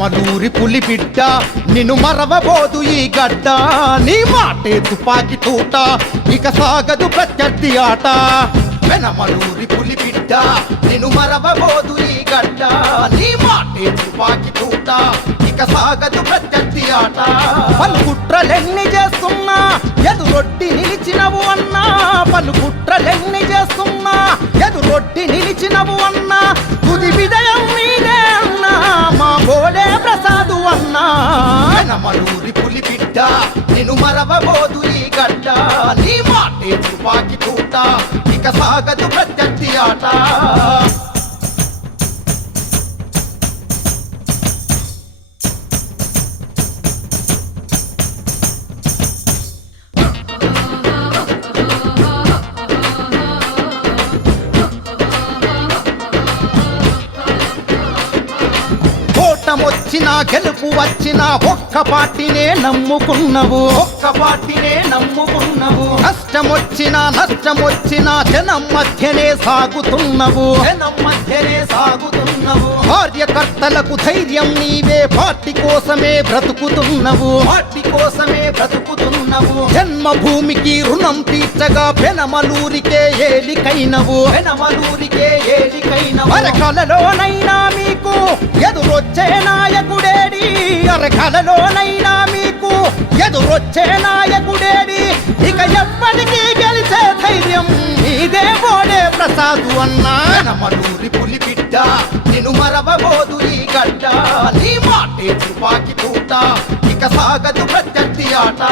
పెనమలూరి పులిబిడ్డ నిన్ను మరవబోదు ఈ గడ్డ నీ మాటే తుపాకి తూట ఇక సాగదు ప్రత్యర్థి ఆట పెనమలూరి పులిబిడ్డ నిన్ను మరవబోదు ఈ గడ్డ నీ మాటే తుపాకి తూట ఇక సాగదు ప్రత్యర్థి ఆట పలు కుట్రలెన్ని చేస్తున్నా ఎదురొడ్డి నిలిచినవు అన్నా పలు కుట్రలెన్ని చేస్తున్నా ఎదురొడ్డి నిలిచినవు అన్నా తుది విజయం నీదే అన్నా మా బోడే ప్రసాదు అన్నా పెనమలూరి పులిబిడ్డ నిన్ను మరవబోదు ఈ గడ్డ నీ మాటే తుపాకి తూట ఇక సాగదు ప్రత్యర్థి ఆట వచ్చినా గెలుపు వచ్చినా ఒక్క పార్టీనే నమ్ముకున్నావు నష్టం వచ్చినా జనం మధ్యనే సాగుతున్నవు కార్యకర్తలకు ధైర్యం నీవే పార్టీ కోసమే బ్రతుకుతున్నవు జన్మభూమికి రుణం తీర్చగా పెనమలూరికే ఏలికైనవు అరకలలోనైనా మీకు ఎదురొచ్చే నాయకుడేడి అరకలలోనైనా మీకు ఎదురొచ్చే నాయకుడేడి ఇక ఎప్పటికీ గెలిచే ధైర్యం నీదే బోడే ప్రసాదు అన్నా పెనమలూరి పులిబిడ్డ నిన్ను మరవబోదు ఈ గడ్డ నీ మాటే తుపాకి తూట ఇక సాగదు ప్రత్యర్థి ఆట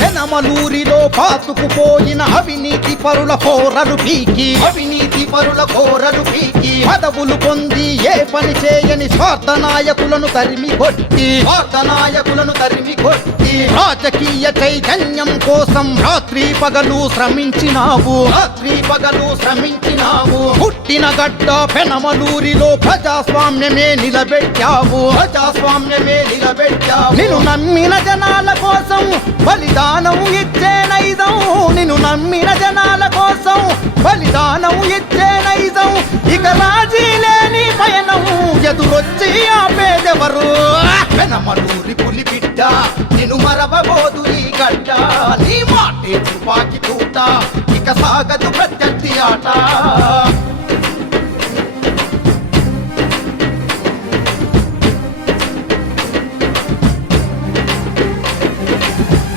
పెనమలూరిలో పాతుకుపోయిన అవినీతి పరుల కోరలు పీకి పదవులు పొంది ఏ పని చేయని స్వార్థ నాయకులను తరిమి కొట్టి రాజకీయ చైతన్యం కోసం రాత్రి పగలు శ్రమించినావు పుట్టిన గడ్డ పెనమలూరిలో ప్రజాస్వామ్యమే నిలబెట్టావు నిన్ను నమ్మిన జనాల కోసం బలిదానం ఇచ్చే నైజం నిన్ను నమ్మిన జనాల కోసం బలిదానం ఇచ్చే నైజం ఇక రాజీ లేని పయనం ఎదురొచ్చి ఆపేదెవరు పెనమలూరి పులిబిడ్డ నిన్ను మరవబోదు ఈ గడ్డ నీ మాటే తుపాకి తూట ఇక సాగదు ప్రత్యర్థి ఆట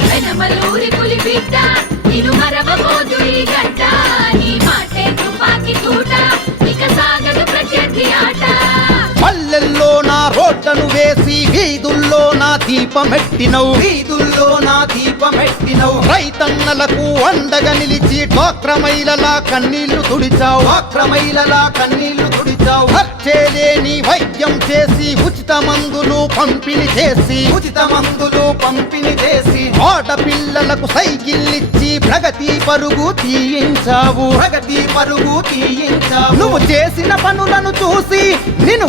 పెనమలూరి పులిబిడ్డ నిన్ను మరవబోదు ఈ గడ్డ నీ మాటే తుపాకి తూట ఇక సాగదు ప్రత్యర్థి ఆట పల్లెల్లో నా రోడ్లను వేసి వీధుల్లో నా దీపమెట్టినవు రైతన్నలకు అండగా నిలిచి డ్వాక్రా మహిళల కన్నీళ్లు తుడిచావు ఖర్చే లేని వైద్యం చేసి ఉచిత మందులు పంపిణీ చేసి ఆడపిల్లలకు సైకిళ్ళిచ్చి ప్రగతి పరుగు తీయించావు నువ్వు చేసిన పనులను చూసి నిన్ను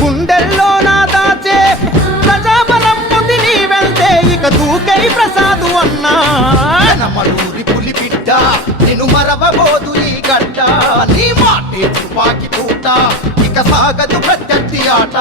గుండెల్లో నా దాచే ప్రజాబలం పొంది నీ వెళ్తే ఇక దూకై ప్రసాదు అన్నా పెనమలూరి పులిబిడ్డ నిన్ను మరవబోదు ఈ గడ్డ నీ మాటే తుపాకి తూట ఇక సాగదు ప్రత్యర్థి ఆట